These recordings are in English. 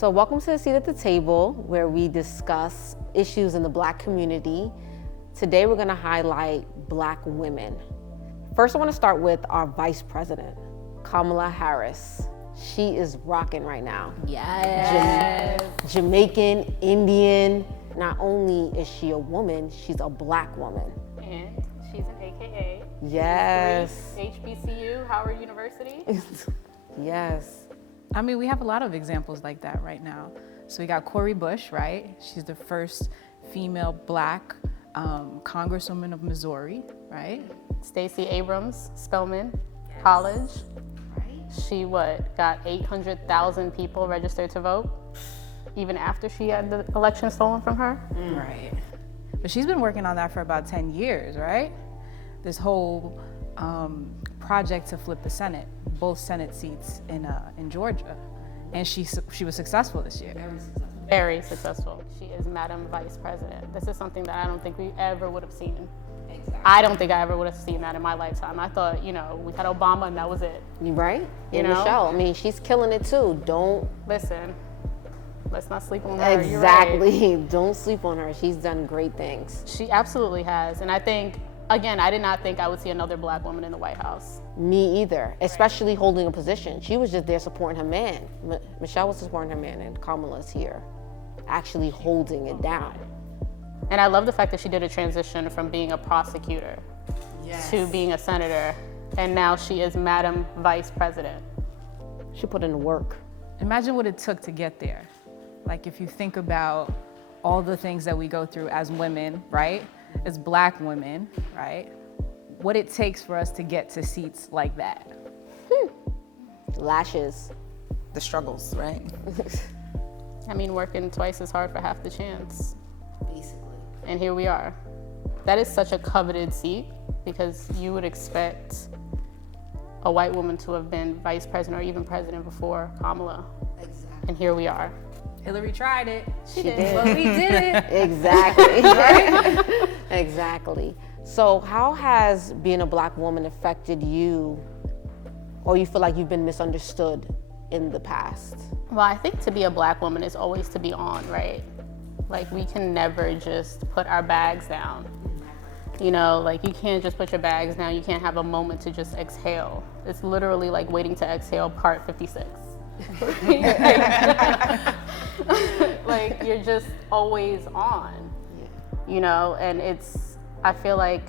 So welcome to the Seat at the Table, where we discuss issues in the Black community. Today we're gonna highlight Black women. First, I wanna start with our Vice President, Kamala Harris. She is rocking right now. Yes. Jamaican, Indian. Not only is she a woman, she's a Black woman. And she's an AKA. Yes. HBCU, Howard University. Yes. I mean, we have a lot of examples like that right now. So we got Cori Bush, right? She's the first female Black Congresswoman of Missouri, right? Stacy Abrams, Spelman College. Right. She got 800,000 people registered to vote, even after she had the election stolen from her. Right. But she's been working on that for about 10 years, right? This whole project to flip the Senate, both Senate seats in Georgia. And she was successful this year. Very successful. She is Madam Vice President. This is something that I don't think we ever would have seen. Exactly. I don't think I ever would have seen that in my lifetime. I thought, we had Obama and that was it. Right? And Michelle, I mean, she's killing it too. Listen, let's not sleep on her. Exactly. You're right. Don't sleep on her. She's done great things. She absolutely has. And I think, again, I did not think I would see another Black woman in the White House. Me either, especially holding a position. She was just there supporting her man. Michelle was supporting her man, and Kamala's here, actually holding it down. And I love the fact that she did a transition from being a prosecutor to being a senator, and now she is Madam Vice President. She put in the work. Imagine what it took to get there. Like if you think about all the things that we go through as women, right? As Black women, right? What it takes for us to get to seats like that. Lashes. The struggles, right? I mean, working twice as hard for half the chance. Basically. And here we are. That is such a coveted seat because you would expect a white woman to have been vice president or even president before Kamala. Exactly. And here we are. Hillary tried it. She did. But we did it. Exactly. Right? Exactly. So how has being a Black woman affected you, or you feel like you've been misunderstood in the past? Well, I think to be a Black woman is always to be on, right? Like we can never just put our bags down. Like you can't just put your bags down. You can't have a moment to just exhale. It's literally like waiting to exhale part 56. Like you're just always on, and I feel like,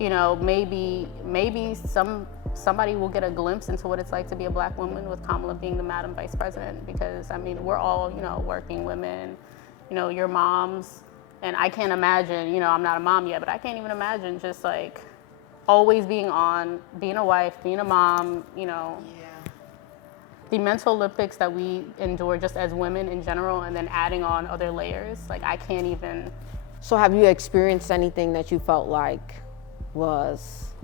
maybe somebody will get a glimpse into what it's like to be a Black woman with Kamala being the Madam Vice President, because I mean, we're all, working women, your moms, and I can't imagine, I'm not a mom yet, but I can't even imagine just like always being on, being a wife, being a mom, The mental Olympics that we endure just as women in general, and then adding on other layers, like I can't even. So have you experienced anything that you felt like was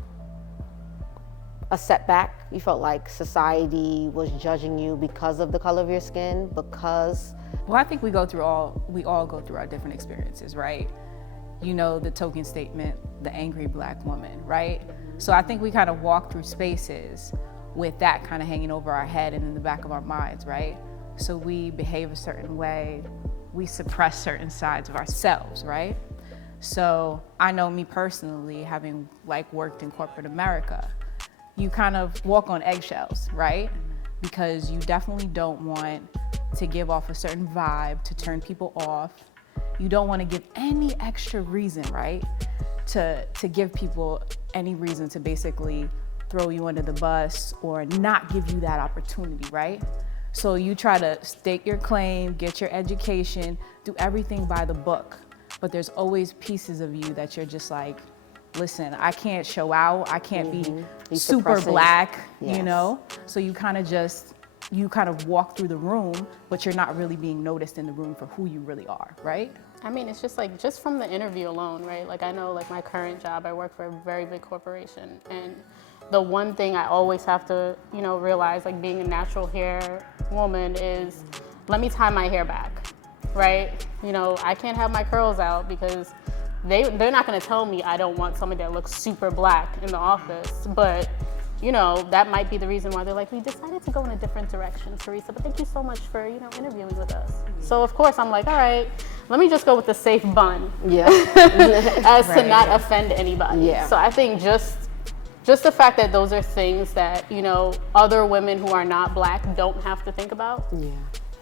a setback? You felt like society was judging you because of the color of your skin, because? Well, I think we all go through our different experiences, right? The token statement, the angry Black woman, right? So I think we kind of walk through spaces with that kind of hanging over our head and in the back of our minds, right? So we behave a certain way, we suppress certain sides of ourselves, right? So I know me personally, having worked in corporate America, you kind of walk on eggshells, right? Because you definitely don't want to give off a certain vibe to turn people off. You don't want to give any extra reason, right? To give people any reason to basically throw you under the bus or not give you that opportunity, right? So you try to stake your claim, get your education, do everything by the book. But there's always pieces of you that you're just like, listen, I can't show out, I can't be super Black, Yes. So you kind of walk through the room, but you're not really being noticed in the room for who you really are, right? I mean, it's just from the interview alone, right? Like I know my current job, I work for a very big corporation, and the one thing I always have to, realize, being a natural hair woman, is let me tie my hair back, right? I can't have my curls out because they're not going to tell me I don't want somebody that looks super Black in the office, but you know, that might be the reason why they're like, we decided to go in a different direction, Teresa, but thank you so much for, you know, interviewing with us. So of course I'm like, all right, let me just go with the safe bun. Yeah. As to not offend anybody. Yeah. So I think just the fact that those are things that, you know, other women who are not Black don't have to think about. Yeah.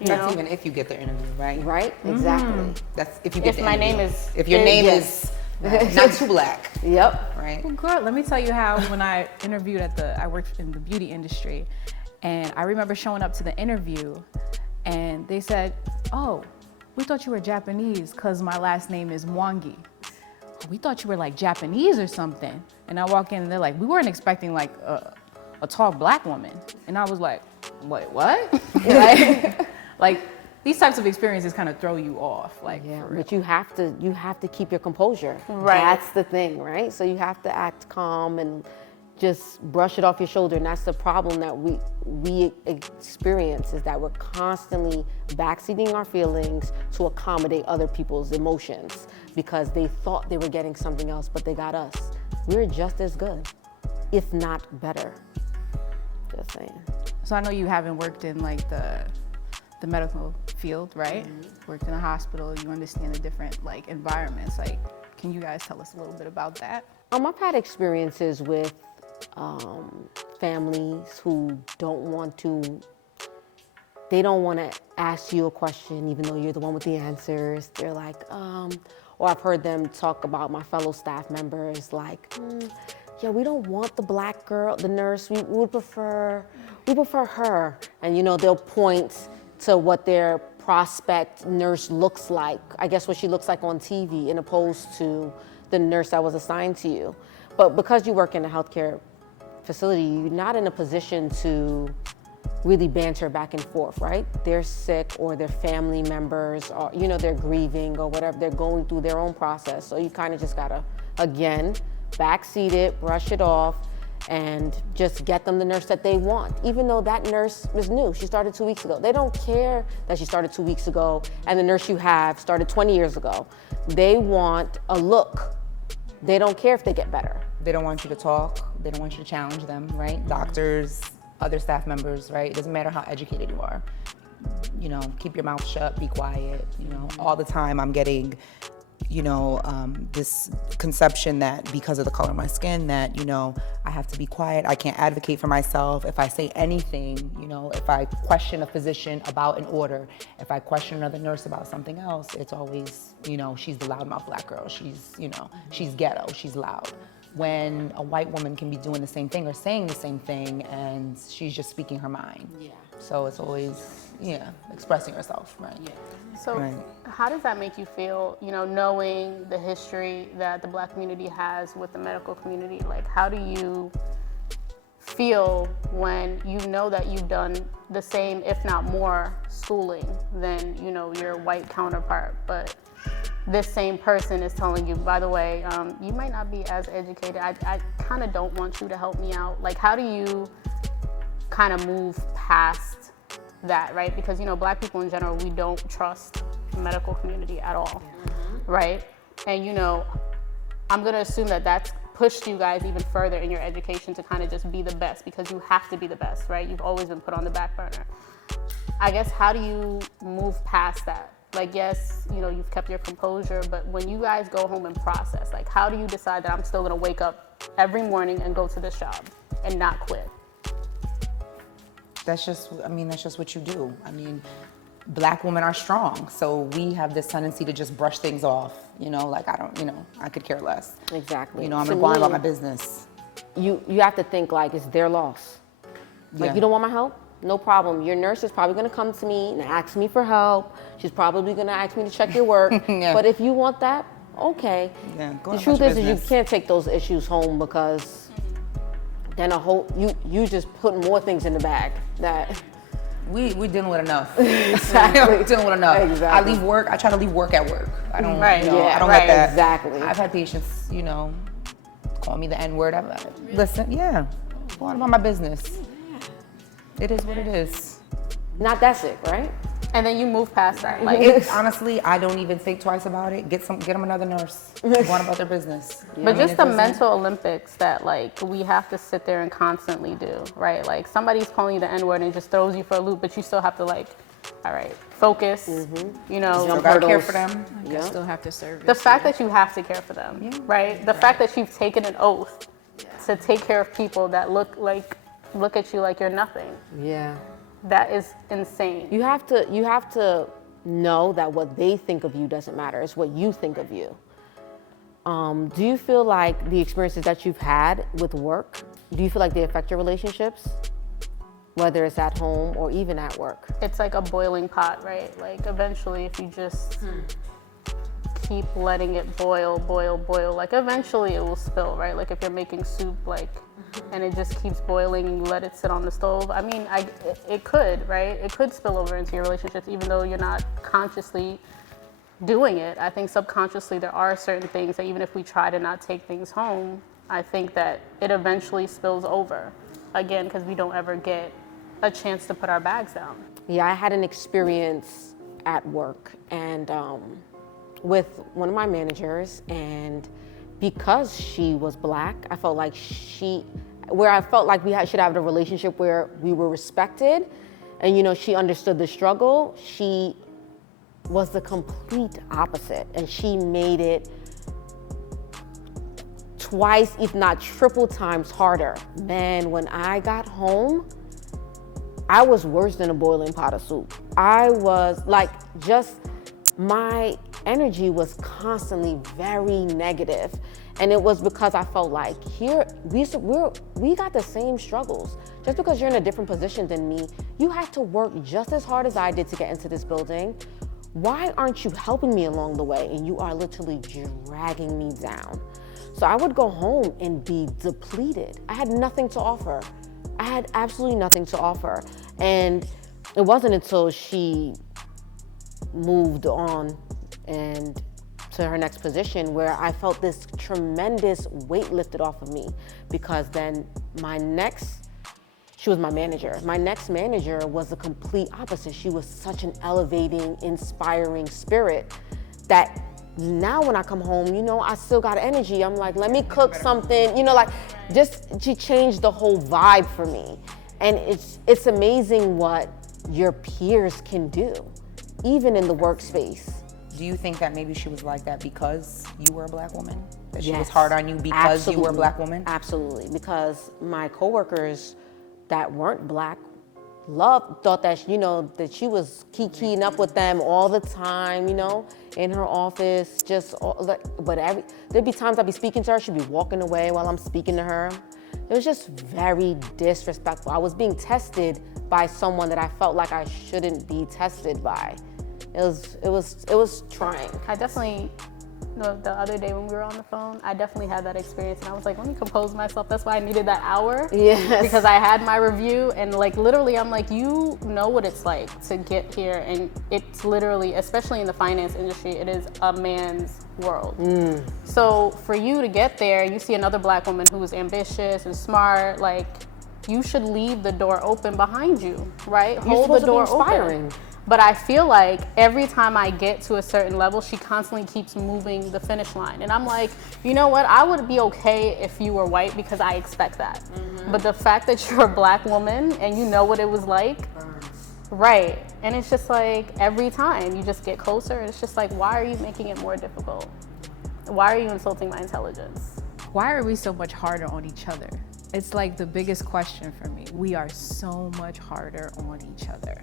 That's even if you get the interview, right? Right? Exactly. That's if you get If the my interview. name is- If your name Yes. is not too Black, Yep. right? Well, girl, let me tell you how when I interviewed I worked in the beauty industry, and I remember showing up to the interview, and they said, "Oh, we thought you were Japanese because my last name is Mwangi. We thought you were like Japanese or something." And I walk in, and they're like, "We weren't expecting like a tall Black woman," and I was like, "Wait, what?" like these types of experiences kind of throw you off, like. Yeah, for real. but you have to keep your composure. Right. That's the thing, right? So you have to act calm and just brush it off your shoulder. And that's the problem that we experience, is that we're constantly backseating our feelings to accommodate other people's emotions because they thought they were getting something else, but they got us. We're just as good, if not better. Just saying. So I know you haven't worked in like the medical field, right? Worked in a hospital, you understand the different like environments. Like, can you guys tell us a little bit about that? I've had experiences with families who don't want to ask you a question even though you're the one with the answers. They're like, or I've heard them talk about my fellow staff members like, yeah, we don't want the Black girl, the nurse, we prefer her. And you know, they'll point to what their prospect nurse looks like, I guess what she looks like on TV, in opposed to the nurse that was assigned to you. But because you work in a healthcare facility, you're not in a position to really banter back and forth, right? They're sick, or their family members, or you know, they're grieving or whatever, they're going through their own process. So you kind of just gotta, again, backseat it, brush it off, and just get them the nurse that they want. Even though that nurse is new, she started 2 weeks ago. They don't care that she started 2 weeks ago and the nurse you have started 20 years ago. They want a look. They don't care if they get better. They don't want you to talk. They don't want you to challenge them, right? Doctors, other staff members, right? It doesn't matter how educated you are. You know, keep your mouth shut, be quiet. You know, all the time I'm getting, you know, this conception that because of the color of my skin that, you know, I have to be quiet. I can't advocate for myself. If I say anything, you know, if I question a physician about an order, if I question another nurse about something else, it's always, you know, she's the loudmouth Black girl. She's, you know, she's ghetto, she's loud. When a white woman can be doing the same thing or saying the same thing and she's just speaking her mind. Yeah. So it's always, yeah, expressing herself, right? Yeah. So Right. how does that make you feel, you know, knowing the history that the Black community has with the medical community? Like, how do you feel when you know that you've done the same, if not more, schooling than, you know, your white counterpart, but this same person is telling you, by the way, you might not be as educated. I kind of don't want you to help me out. Like, how do you kind of move past that, right? Because, you know, Black people in general, we don't trust the medical community at all, right? And, you know, I'm going to assume that that's pushed you guys even further in your education to kind of just be the best, because you have to be the best, right? You've always been put on the back burner. I guess, how do you move past that? Like, yes, you know, you've kept your composure, but when you guys go home and process, like, how do you decide that I'm still gonna wake up every morning and go to this job and not quit? That's just what you do. I mean, Black women are strong, so we have this tendency to just brush things off, you know, like, I could care less. Exactly. You know, I'm To gonna go on me, about my business. You have to think like it's their loss. Like, Yeah. you don't want my help? No problem. Your nurse is probably gonna come to me and ask me for help. She's probably gonna ask me to check your work. Yeah. But if you want that, okay. Yeah, go The on truth about is your you business. can't take those issues home, because then you just put more things in the bag that We dealing with enough. Exactly. We're dealing with enough. Exactly. I leave work. I try to leave work at work. I don't. Right. You know, Yeah, I don't right, let that. exactly. I've had patients, you know, call me the N-word. Listen, yeah, go on about my business. It is what it is. not that sick, right? And then you move past that. Like, Honestly, I don't even think twice about it. Get them another nurse. Go on about their business. but just the mental Olympics that like we have to sit there and constantly do, right? Like somebody's calling you the N-word and just throws you for a loop, but you still have to like, all right, focus, you know. Still gotta care for them. I still have to serve. The fact that you have to care for them, right? The fact that you've taken an oath to take care of people that look at you like you're nothing. Yeah. That is insane. You have to know that what they think of you doesn't matter. It's what you think of you. Do you feel like the experiences that you've had with work, do you feel like they affect your relationships? Whether it's at home or even at work? It's like a boiling pot, right? Like eventually if you just keep letting it boil, like eventually it will spill, right? Like if you're making soup, like, and it just keeps boiling and you let it sit on the stove. I mean, it could, right? It could spill over into your relationships even though you're not consciously doing it. I think subconsciously there are certain things that even if we try to not take things home, I think that it eventually spills over. Again, because we don't ever get a chance to put our bags down. Yeah, I had an experience at work and with one of my managers, and because she was Black, I felt like we should have a relationship where we were respected, and you know, she understood the struggle. She was the complete opposite, and she made it twice, if not triple times harder. Man, when I got home, I was worse than a boiling pot of soup. I was like, my energy was constantly very negative. And it was because I felt like we got the same struggles. Just because you're in a different position than me, you had to work just as hard as I did to get into this building. Why aren't you helping me along the way? And you are literally dragging me down. So I would go home and be depleted. I had nothing to offer. I had absolutely nothing to offer. And it wasn't until she moved on and to her next position where I felt this tremendous weight lifted off of me, because then she was my manager. My next manager was the complete opposite. She was such an elevating, inspiring spirit that now when I come home, you know, I still got energy. I'm like, let me cook something, you know, like she changed the whole vibe for me. And it's amazing what your peers can do, even in the workspace. Do you think that maybe she was like that because you were a Black woman? That she Yes. was hard on you because you were a Black woman? Absolutely, because my coworkers that weren't Black thought that, you know, that she was kikiing up with them all the time, you know, in her office, there'd be times I'd be speaking to her, she'd be walking away while I'm speaking to her. It was just very disrespectful. I was being tested by someone that I felt like I shouldn't be tested by. It was trying. I definitely, the other day when we were on the phone, I definitely had that experience and I was like, let me compose myself. That's why I needed that hour. Yes. Because I had my review and like literally I'm like, you know what it's like to get here, and it's literally, especially in the finance industry, it is a man's world. So for you to get there, you see another Black woman who is ambitious and smart, like you should leave the door open behind you, right? Hold the door open. But I feel like every time I get to a certain level, she constantly keeps moving the finish line. And I'm like, you know what? I would be okay if you were white because I expect that. But the fact that you're a Black woman and you know what it was like, right. And it's just like every time you just get closer and it's just like, why are you making it more difficult? Why are you insulting my intelligence? Why are we so much harder on each other? It's like the biggest question for me. We are so much harder on each other.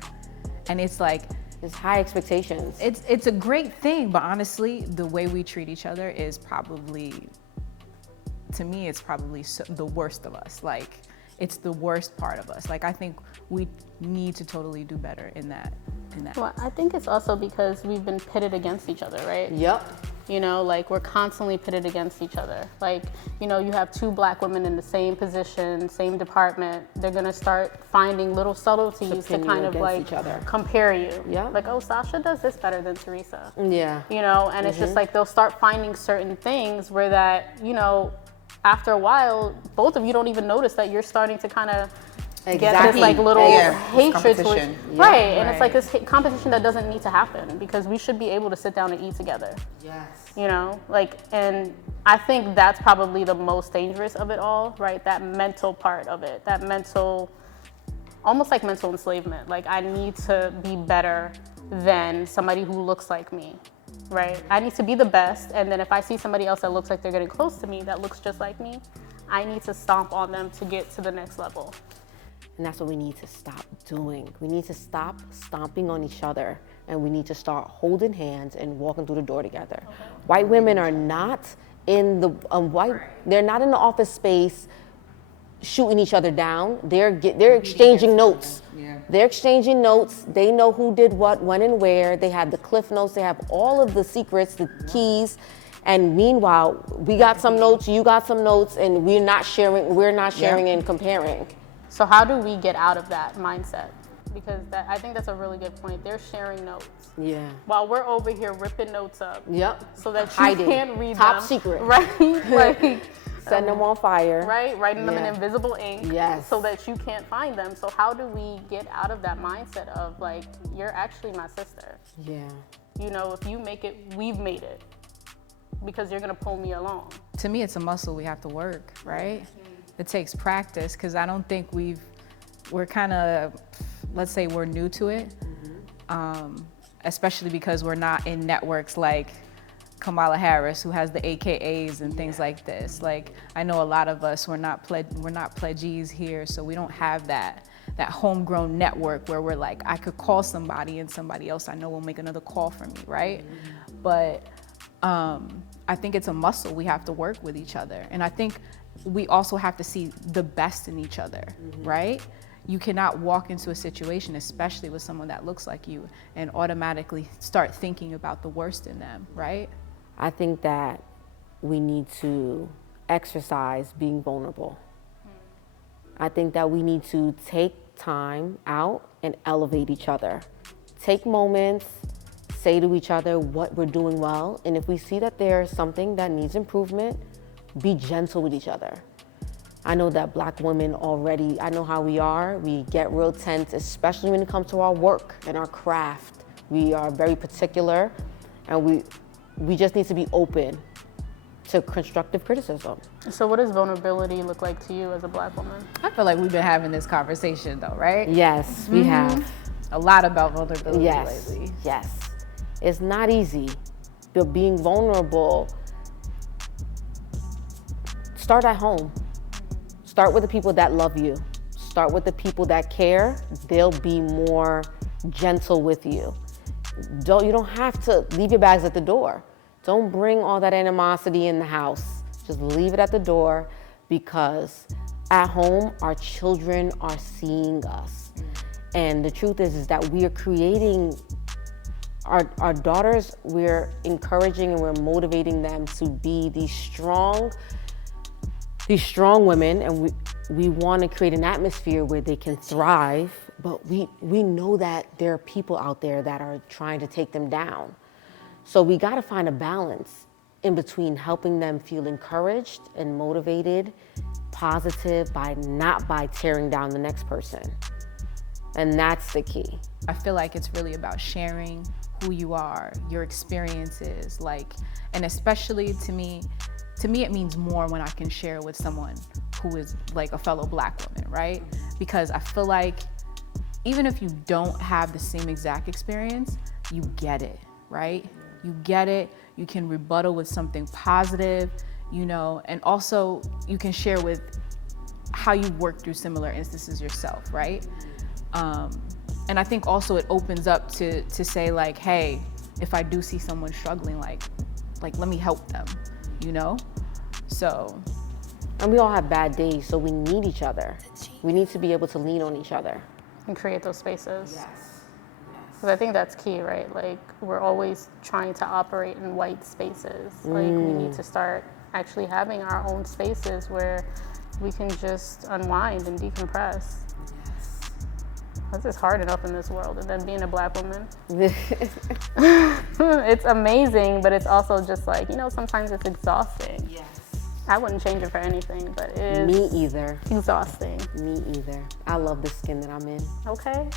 And it's like, It's high expectations. it's a great thing, but honestly, the way we treat each other is probably, to me, it's probably the worst of us. Like, it's the worst part of us. Like, I think we need to totally do better in that. Well, I think it's also because we've been pitted against each other, right? Yep. You know, like we're constantly pitted against each other. Like, you know, you have two Black women in the same position, same department. They're gonna start finding little subtleties to kind of like each other. compare you. Yeah. Like, oh, Sasha does this better than Teresa. Yeah. You know, and it's just like they'll start finding certain things where that, you know, after a while, both of you don't even notice that you're starting to kind of get this like little hatred towards, competition. right? And it's like this competition that doesn't need to happen because we should be able to sit down and eat together. Yes. You know, like, and I think that's probably the most dangerous of it all, right? That mental part of it, that mental, almost like mental enslavement. Like, I need to be better than somebody who looks like me, right? I need to be the best, and then if I see somebody else that looks like they're getting close to me, that looks just like me, I need to stomp on them to get to the next level. And that's what we need to stop doing. We need to stop stomping on each other, and we need to start holding hands and walking through the door together. Okay. White women are not in the they're not in the office space shooting each other down. They're exchanging notes. Yeah. They're exchanging notes. They know who did what, when, and where. They have the cliff notes. They have all of the secrets, the keys. And meanwhile, we got some notes, you got some notes, and we're not sharing and comparing. So how do we get out of that mindset? Because I think that's a really good point. They're sharing notes. Yeah. While we're over here ripping notes up. Yep. So that you can't read Top them. secret. Right? Like, setting them on fire. Right? Writing them in invisible ink. Yes. So that you can't find them. So how do we get out of that mindset of like, you're actually my sister? Yeah. You know, if you make it, we've made it. Because you're gonna pull me along. To me, it's a muscle we have to work, right? It takes practice, because I don't think we're kind of, let's say we're new to it, especially because we're not in networks like Kamala Harris, who has the AKAs and things like this. Like, I know a lot of us, we're not pledgees here, so we don't have that homegrown network where we're like, I could call somebody and somebody else I know will make another call for me, right? But I think it's a muscle we have to work with each other. And I think we also have to see the best in each other, right? You cannot walk into a situation, especially with someone that looks like you, and automatically start thinking about the worst in them, right? I think that we need to exercise being vulnerable. I think that we need to take time out and elevate each other. Take moments, say to each other what we're doing well, and if we see that there's something that needs improvement, be gentle with each other. I know that Black women already, I know how we are. We get real tense, especially when it comes to our work and our craft. We are very particular, and we just need to be open to constructive criticism. So what does vulnerability look like to you as a Black woman? I feel like we've been having this conversation though, right? Yes, we have. A lot about vulnerability lately. Yes. It's not easy, but being vulnerable, start at home. Start with the people that love you. Start with the people that care. They'll be more gentle with you. You don't have to leave your bags at the door. Don't bring all that animosity in the house. Just leave it at the door, because at home, our children are seeing us. And the truth is that we are creating our daughters, we're encouraging and we're motivating them to be these strong women, and we want to create an atmosphere where they can thrive, but we know that there are people out there that are trying to take them down. So we got to find a balance in between helping them feel encouraged and motivated, positive, not by tearing down the next person. And that's the key. I feel like it's really about sharing who you are, your experiences, and especially to me it means more when I can share with someone who is like a fellow Black woman, right? Because I feel like even if you don't have the same exact experience, you get it, right? You get it, you can rebuttal with something positive, and also you can share with how you work through similar instances yourself, right? And I think also it opens up to say like, hey, if I do see someone struggling, like let me help them, So. And we all have bad days, so we need each other. We need to be able to lean on each other. And create those spaces. Yes. Because I think that's key, right? Like, we're always trying to operate in white spaces. Like, we need to start actually having our own spaces where we can just unwind and decompress. This is hard enough in this world, and then being a Black woman, it's amazing, but it's also just like, sometimes it's exhausting. Yes. I wouldn't change it for anything, but it is Me either. exhausting. Me either. I love the skin that I'm in. Okay.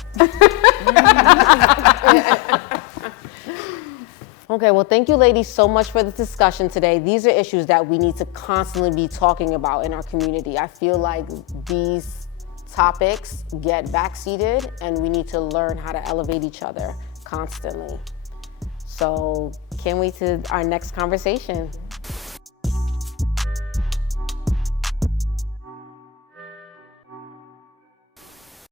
Okay, well, thank you ladies so much for the discussion today. These are issues that we need to constantly be talking about in our community. I feel like these topics get backseated and we need to learn how to elevate each other constantly. So can't wait to our next conversation.